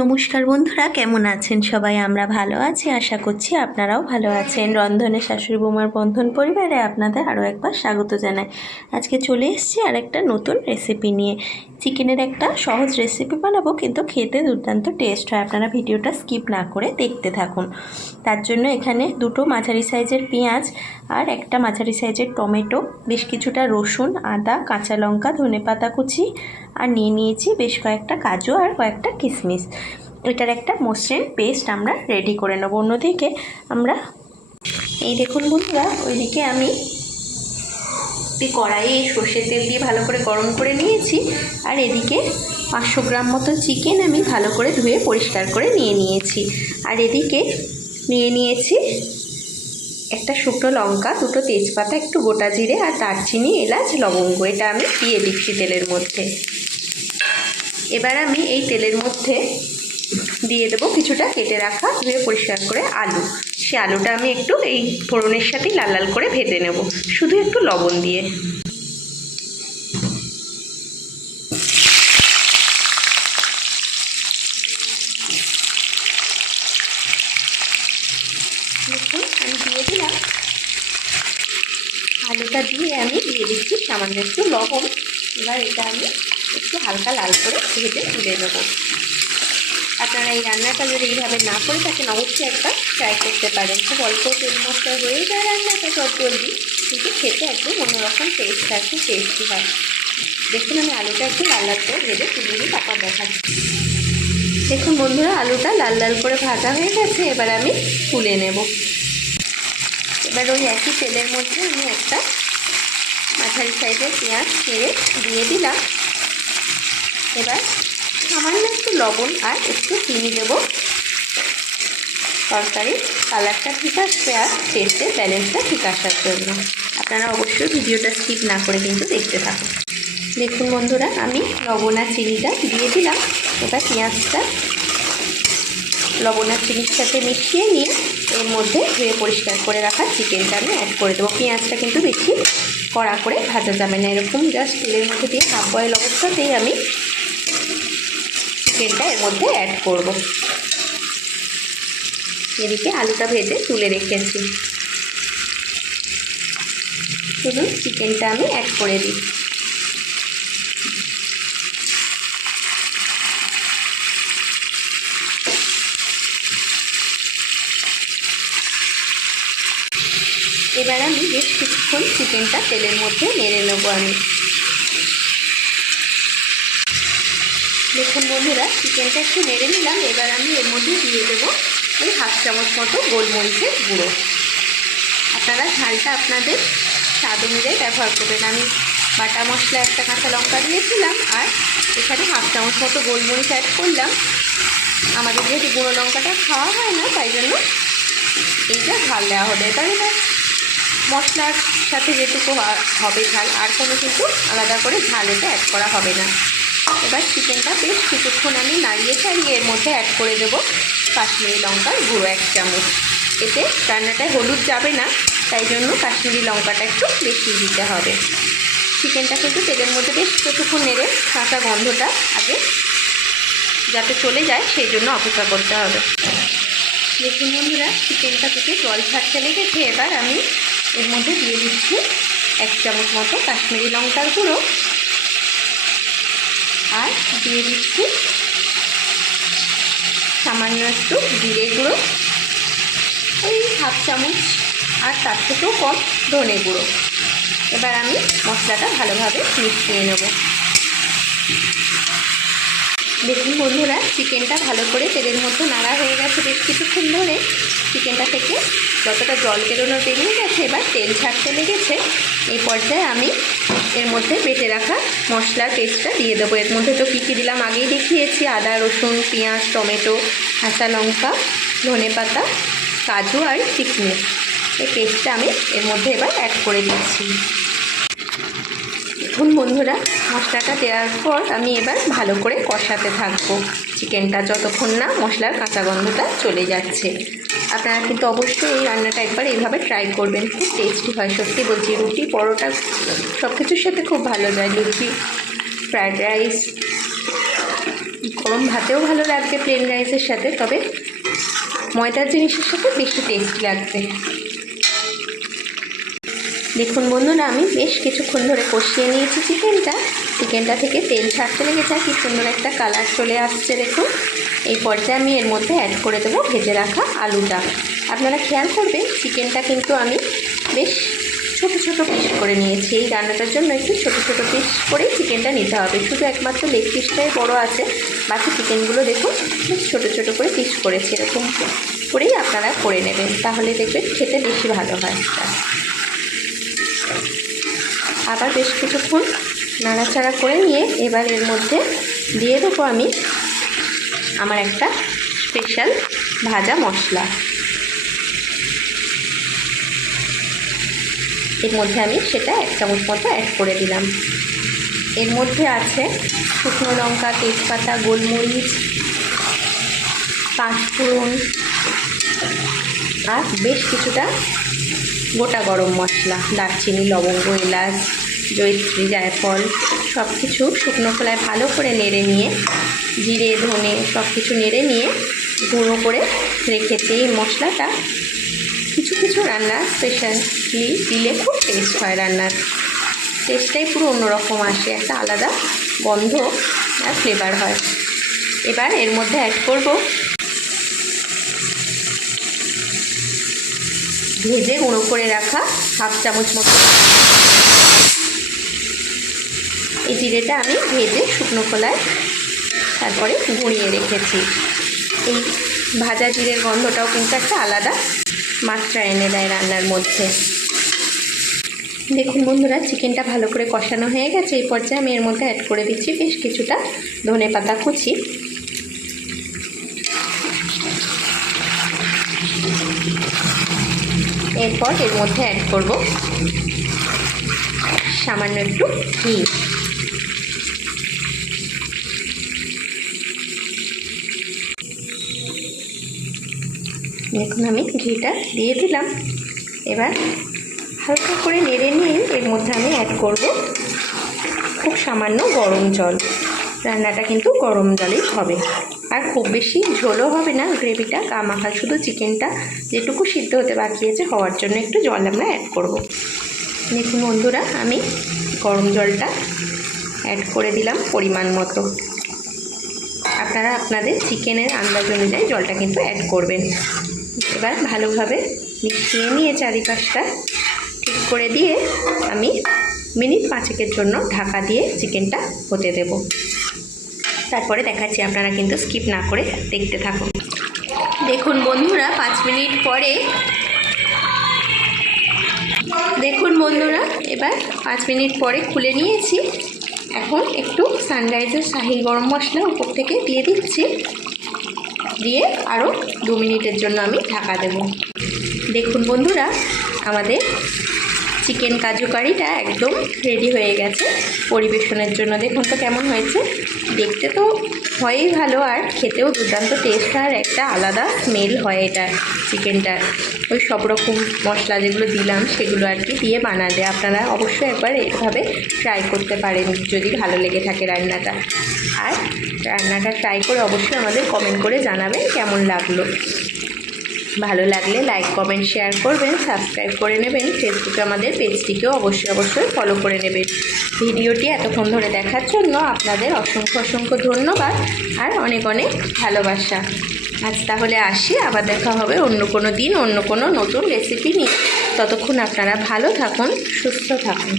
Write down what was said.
নমস্কার বন্ধুরা, কেমন আছেন সবাই? আমরা ভালো আছি, আশা করছি আপনারাও ভালো আছেন। রন্ধনে শাশুড়ি বৌমার বন্ধন পরিবারে আপনাদের আরও একবার স্বাগত জানাই। আজকে চলে এসেছি আর একটা নতুন রেসিপি নিয়ে। চিকেনের একটা সহজ রেসিপি বানাবো, কিন্তু খেতে দুর্দান্ত টেস্ট হয়। আপনারা ভিডিওটা স্কিপ না করে দেখতে থাকুন। তার জন্য এখানে দুটো মাঝারি সাইজের পেঁয়াজ আর একটা মাঝারি সাইজের টমেটো, বেশ কিছুটা রসুন, আদা, কাঁচা লঙ্কা, ধনেপাতা কুচি আর নিয়ে নিয়েছি বেশ কয়েকটা কাজু আর কয়েকটা কিশমিশ। এটার একটা মসৃণ পেস্ট আমরা রেডি করে নেব। অন্যদিকে আমরা এই দেখুন বন্ধুরা, ওইদিকে আমি কড়াইয়ে সর্ষের তেল দিয়ে ভালো করে গরম করে নিয়েছি। আর এদিকে 500 গ্রাম মতো চিকেন আমি ভালো করে ধুয়ে পরিষ্কার করে নিয়ে নিয়েছি। আর এদিকে নিয়ে নিয়েছি একটা শুকনো লঙ্কা, দুটো তেজপাতা, একটু গোটা জিরে আর দারচিনি, এলাচ, লবঙ্গ। এটা আমি দিয়ে দিচ্ছি তেলের মধ্যে। এবার আমি এই তেলের মধ্যে দিয়ে দেবো কিছুটা কেটে রাখা ধুয়ে পরিষ্কার করে আলু। সে আলুটা আমি একটু এই ফোড়নের সাথেই লাল লাল করে ভেজে নেব, শুধু একটু লবণ দিয়ে। দেখুন আমি দিয়ে দিলাম। আলুটা দিয়ে আমি দিয়ে দিচ্ছি সামান্য একটু লবণ। এবার এটা আমি একটু হালকা লাল করে ভেজে তুলে নেব। আপনারা এই রান্নাটা যদি এইভাবে না করে থাকেন, অবশ্যই একবার ট্রাই করতে পারেন। খুব অল্প তেল মশলা হয়ে যায় রান্নাটা সব জলদি, কিন্তু খেতে একদম অন্যরকম টেস্ট হয়, খুব টেস্টি হয়। দেখুন আমি আলুটা একটু লাল লাল করে ভেজে তুলে দিই, তারপর দেখাচ্ছি। দেখুন বন্ধুরা, আলুটা লাল লাল করে ভাজা হয়ে গেছে। এবার আমি তুলে নেব। এবার ওই একই তেলের মধ্যে আমি একটা মাঝারি সাইজের পেঁয়াজ ছেড়ে দিয়ে দিলাম। এবার সামান্য একটু লবণ আর একটু চিনি দেবো, তরকারির কালারটা ঠিক আসবে আর টেস্টের ব্যালেন্সটা ঠিক আসার জন্য। আপনারা অবশ্যই ভিডিওটা স্কিপ না করে কিন্তু দেখতে থাকুন। দেখুন বন্ধুরা, আমি লবণ আর চিনিটা দিয়ে দিলাম। এবার পেঁয়াজটা লবণ আর চিনির সাথে মিশিয়ে নিয়ে এর মধ্যে ধুয়ে পরিষ্কার করে রাখা চিকেনটা আমি অ্যাড করে দেবো। পেঁয়াজটা কিন্তু বেশি কড়া করে ভাজা যাবে না, এরকম জাস্ট তেলের মধ্যে দিয়ে হাফ বয়েল অবস্থাতেই আমি চিকেনটা এর মধ্যে অ্যাড করব। এদিকে আলুটা ভেজে তুলে রেখেছি। শুধু চিকেনটা আমি অ্যাড করে দিই। এবার আমি বেশ কিছুক্ষণ চিকেনটা তেলের মধ্যে নেড়ে নেবো আমি। দেখুন বন্ধুরা, চিকেনটা একটু নেড়ে নিলাম। এবার আমি এর মধ্যে দিয়ে দেবো ওই হাফ চামচ মতো গোলমরিচের গুঁড়ো। আপনারা ঝালটা আপনাদের স্বাদ অনুযায়ী ব্যবহার করবেন। আমি বাটা মশলা একটা কাঁচা লঙ্কা দিয়েছিলাম আর এখানে হাফ চামচ মতো গোলমরিচ অ্যাড করলাম। আমাদের যেহেতু গুঁড়ো লঙ্কাটা খাওয়া হয় না, তাই জন্য এইটা ঝাল দেওয়া হবে। এবার মশলার সাথে যেটুকু হবে ঝাল, আর কোনো কিন্তু আলাদা করে ঝাল এটা অ্যাড করা হবে না। এবার চিকেনটা বেশ কিছুক্ষণ আমি নাড়িয়ে ছাড়িয়ে এর মধ্যে অ্যাড করে দেবো কাশ্মীরি লঙ্কার গুঁড়ো 1 চামচ। এতে রান্নাটায় হলুদ যাবে না, তাই জন্য কাশ্মীরি লঙ্কাটা একটু বেশি দিতে হবে। চিকেনটা কিন্তু তেলের মধ্যে বেশ কিছুক্ষণ নেড়ে কাঁচা গন্ধটা আগে যাতে চলে যায়, সেই জন্য অপেক্ষা করতে হবে। দেখুন বন্ধুরা, চিকেনটা থেকে জল ছাড়তে লেগেছে। এবার আমি এর মধ্যে দিয়ে দিচ্ছি 1 চামচ মতো কাশ্মীরি লঙ্কার গুঁড়ো আর দিয়ে দিচ্ছি সামান্য একটু জিরে গুঁড়ো, ওই হাফ চামচ, আর তার থেকেও কম ধনে গুঁড়ো। এবার আমি মশলাটা ভালোভাবে মিশিয়ে নেব। দেখুন বন্ধুরা, চিকেনটা ভালো করে তেলের মধ্যে নাড়া হয়ে গেছে বেশ কিছুক্ষণ ধরে। চিকেনটা থেকে যতটা জল বেরোনো বেরিয়ে গেছে, এবার তেল ছাড়তে লেগেছে। এই পর্যায়ে আমি এর মধ্যে বেটে রাখা মশলার পেস্টটা দিয়ে দেবো। এর মধ্যে তো কী কী দিলাম আগেই দেখিয়েছি, আদা, রসুন, পেঁয়াজ, টমেটো, কাঁচা লঙ্কা, ধনেপাতা, কাজু আর কিশমিশ। এই পেস্টটা আমি এর মধ্যে এবার অ্যাড করে দিচ্ছি। দেখুন বন্ধুরা, মশলাটা দেওয়ার পর আমি এবার ভালো করে কষাতে থাকবো চিকেনটা, যতক্ষণ না মশলার কাঁচা গন্ধটা চলে যাচ্ছে। আপনারা কিন্তু অবশ্যই এই রান্নাটা একবার এইভাবে ট্রাই করবেন, খুব টেস্টি হয়। সত্যি বলছি, রুটি, পরোটা সব কিছুর সাথে খুব ভালো যায়। লুচি, ফ্রায়েড রাইস, গরম ভাতেও ভালো লাগবে প্লেন রাইসের সাথে, তবে ময়দার জিনিসের সাথে বেশি টেস্ট লাগবে। দেখুন বন্ধুরা, আমি বেশ কিছুক্ষণ ধরে কষিয়ে নিয়েছি চিকেনটা থেকে তেল ছাড়তে লেগেছে, কি সুন্দর একটা কালার চলে আসছে দেখুন। এই পর্যায়ে আমি এর মধ্যে অ্যাড করে দেবো ভেজে রাখা আলুটা। আপনারা খেয়াল করবেন চিকেনটা কিন্তু আমি বেশ ছোট ছোট পিস করে নিয়েছি। এই রান্নাটার জন্য একটু ছোট ছোট পিস করেই চিকেনটা নিতে হবে, শুধু একমাত্র লেগ পিসটাই বড় আছে, বাকি চিকেনগুলো দেখুন বেশ ছোট ছোট করে পিস করেছি। এরকম করেই আপনারা করে নেবেন, তাহলে দেখবেন খেতে বেশি ভালো হয়। আবার বেশ কিছুক্ষণ নাড়াচাড়া করে নিয়ে এবার এর মধ্যে দিয়ে দেবো আমি আমার একটা স্পেশাল ভাজা মশলা। এর মধ্যে আমি সেটা 1 চামচ মতো অ্যাড করে দিলাম। এর মধ্যে আছে শুকনো লঙ্কা, তেজপাতা, গোলমরিচ, পাঁচফোড়ন আর বেশ কিছুটা গোটা গরম মশলা, দারচিনি, লবঙ্গ, এলাচ, জয়িত্রী, জায়ফল সব কিছু শুকনো খোলায় ভালো করে নেড়ে নিয়ে, জিরে, ধনে সব কিছু নেড়ে নিয়ে গুঁড়ো করে রেখেছি। এই মশলাটা কিছু কিছু রান্না স্পেশালি দিলে খুব টেস্ট হয়, রান্নার টেস্টটাই পুরো অন্যরকম আসে, একটা আলাদা গন্ধ আর ফ্লেভার হয়। এবার এর মধ্যে অ্যাড করব ভেজে গুঁড়ো করে রাখা 1/2 চামচ মতো। এই জিরেটা আমি ভেজে শুকনো খোলায় তারপরে গুঁড়িয়ে রেখেছি। এই ভাজা জিরের গন্ধটাও কিন্তু একটা আলাদা মাত্রা এনে দেয় রান্নার মধ্যে। দেখুন বন্ধুরা, চিকেনটা ভালো করে কষানো হয়ে গেছে। এই পর্যায়ে আমি এর মধ্যে অ্যাড করে দিচ্ছি বেশ কিছুটা ধনেপাতা কুচি। এরপর এর মধ্যে অ্যাড করব সামান্য একটু ঘি। দেখুন আমি ঘিটা দিয়ে দিলাম। এবার হালকা করে নেড়ে নিয়ে এর মধ্যে আমি অ্যাড করব খুব সামান্য গরম জল। রান্নাটা কিন্তু গরম জলেই হবে, আর খুব বেশি ঝোলও হবে না, গ্রেভিটা গামাখা, শুধু চিকেনটা যেটুকু সিদ্ধ হতে বাকি আছে হওয়ার জন্য একটু জল আমরা অ্যাড করব। দেখুন বন্ধুরা, আমি গরম জলটা অ্যাড করে দিলাম পরিমাণ মতো। আপনারা আপনাদের চিকেনের আন্দাজ অনুযায়ী জলটা কিন্তু অ্যাড করবেন। এবার ভালোভাবে মিশিয়ে নিয়ে চারিপাশটা ঠিক করে দিয়ে আমি মিনিট 5 জন্য ঢাকা দিয়ে চিকেনটা হতে দেব। তারপরে দেখাচ্ছি, আপনারা কিন্তু স্কিপ না করে দেখতে থাকুন। দেখুন বন্ধুরা, 5 মিনিট পরে এবার 5 মিনিট পরে খুলে নিয়েছি। এখন একটু সানরাইজের শাহি গরম মশলা উপর থেকে দিয়ে দিচ্ছি, দিয়ে আরও 2 মিনিটের জন্য আমি ঢাকা দেব। দেখুন বন্ধুরা, আমাদের চিকেন কাজু কারিটা একদম রেডি হয়ে গেছে পরিবেশনের জন্য। দেখুন তো কেমন হয়েছে, দেখতে তো হয়ই ভালো, আর খেতেও দুর্দান্ত টেস্ট, আর একটা আলাদা স্মেল হয় এটা চিকেনটার। ওই সব রকম মশলা যেগুলো দিলাম সেগুলো আর কি দিয়ে বানালে আপনারা অবশ্যই একবার এইভাবে ট্রাই করতে পারেন যদি ভালো লেগে থাকে রান্নাটা। আর রান্নাটা ট্রাই করে অবশ্যই আমাদের কমেন্ট করে জানাবেন কেমন লাগলো। ভালো লাগলে লাইক, কমেন্ট, শেয়ার করবেন, সাবস্ক্রাইব করে নেবেন। ফেসবুকে আমাদের পেজটিকেও অবশ্যই ফলো করে নেবেন। ভিডিওটি এতক্ষণ ধরে দেখার জন্য আপনাদের অসংখ্য ধন্যবাদ আর অনেক ভালোবাসা। আজ তাহলে আসি, আবার দেখা হবে অন্য কোনো দিন অন্য কোনো নতুন রেসিপি নিয়ে। ততক্ষণ আপনারা ভালো থাকুন, সুস্থ থাকুন।